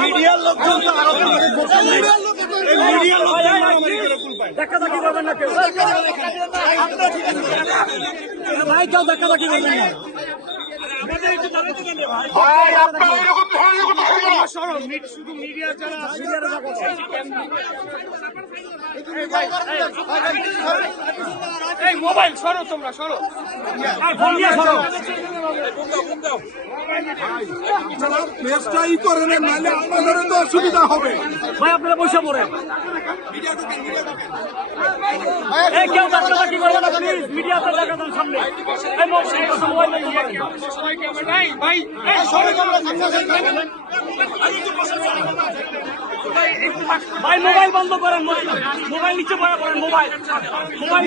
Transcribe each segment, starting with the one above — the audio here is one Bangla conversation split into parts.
মিডিয়ার লোকজন তো আরো দেখা দেখি করবেন না কেউ ভাই, কেউ দেখা দেখি করবেন না। শুধু মিডিয়া যারা মোবাইল সরো, তোমরা সরো, পেজটাই করে নেন, নাহলে আপনাদের তো অসুবিধা হবে। ভাই আপনারা বসে পড়েন, কেউ চাকরি করবে না প্লিজ, মিডিয়াতে দেখা দেন সামনে। ভাই মোবাইল বন্ধ করেন, মোবাইল নিচে পড়া করেন, মোবাইল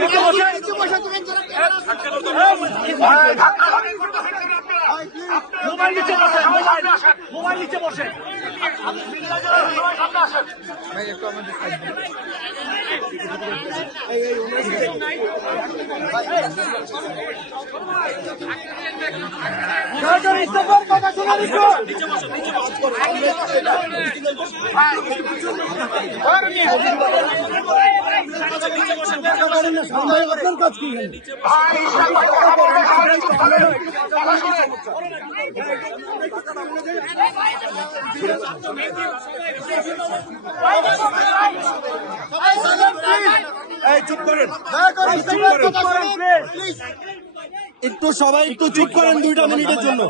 নিচে বসে, মোবাইল নিচে বসে, মোবাইল নিচে বসে। কথা শোনা আপনার কাজ কি? চুপ করেন, একটু সবাই একটু চুপ করেন 2টা মিনিটের জন্য।